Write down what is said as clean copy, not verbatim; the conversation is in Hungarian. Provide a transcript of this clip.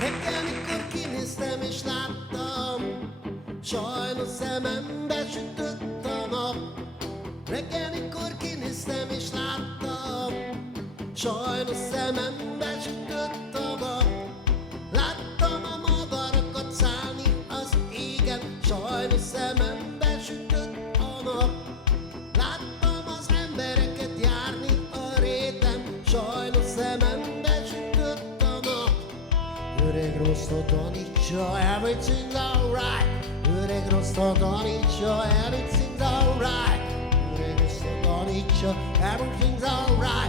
Reggel, mikor kinéztem és láttam, sajnos szemembe sütött a nap. Reggel, mikor kinéztem és láttam, sajnos szemembe sütött a nap. Láttam a madarakat szállni az égen, sajnos szemembe sütött a nap. Láttam az embereket járni a réten, sajnos szemembe sütött a nap. Öreg Rostó tanítsa, everything's alright. Öreg Rostó tanítsa, everything's alright. Öreg Rostó tanítsa, everything's alright.